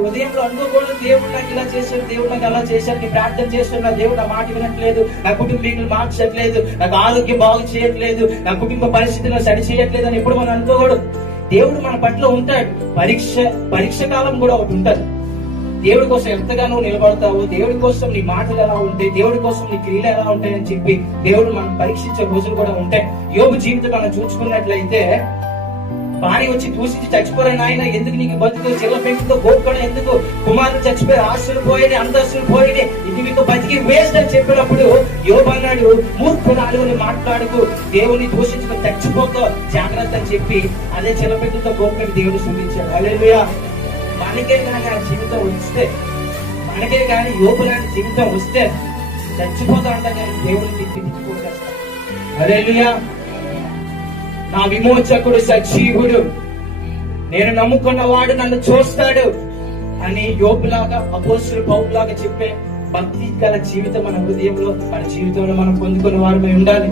హృదయంలో అనుకోకూడదు, దేవుడు నాకు ఇలా చేశాడు, దేవుడు నాకు అలా చేశాడు, నీ ప్రార్థన చేస్తున్నా దేవుడు నా మాట వినట్లేదు, నా కుటుంబీకులు మార్చట్లేదు, నాకు ఆరోగ్యం బాగు చేయట్లేదు, నా కుటుంబ పరిస్థితుల్లో సరి చేయట్లేదు అని ఎప్పుడు మనం అనుకోకూడదు. దేవుడు మన పట్ల ఉంటాడు. పరీక్ష కాలం కూడా ఒకటి ఉంటుంది. దేవుడి కోసం ఎంతగా నువ్వు నిలబడతావు, దేవుడి కోసం నీ మాటలు ఎలా ఉంటాయి, దేవుడి కోసం నీ క్రియలు ఎలా ఉంటాయని చెప్పి దేవుడు మనం పరీక్షించే రోజులు కూడా ఉంటాయి. యోబు జీవితం మనం చూసుకున్నట్లయితే, భార్య వచ్చి దూషించి చచ్చిపోయిన ఆయన, ఎందుకు నీకు బతుకు, చెల్ల పెంకుతో గోపుకోవడం ఎందుకు, కుమారుడు చచ్చిపోయి ఆస్తులు పోయి అంతస్తులు పోయి, ఇది మీకు బతికి వేస్ట్ అని చెప్పినప్పుడు యోబు అన్నాడు, మూర్ఖురాలు అని మాట్లాడుకు, దేవుని దూషించుకుని చచ్చిపోతో జాగ్రత్త అని చెప్పి అదే చెల్ల పెంకుతో గోపుకొని దేవుడు చూపించాడు. హల్లెలూయా. మనకే కానీ ఆ జీవితం వస్తే, మనకే కానీ యోబు లాంటి జీవితం వస్తే చచ్చిపోతా అంటాం, కానీ దేవుడిని తిప్పించుకుంటేస్తాం. హల్లెలూయా. నా విమోచకుడు సజీవుడు, నేను నమ్ముకున్న వాడు నన్ను చూస్తాడు అని యోబులాగా, అపోస్తలుడు పౌలులాగా చెప్పే భక్తి గల జీవితం మన హృదయంలో, మన జీవితంలో మనం పొందుకున్న వారమై ఉండాలి.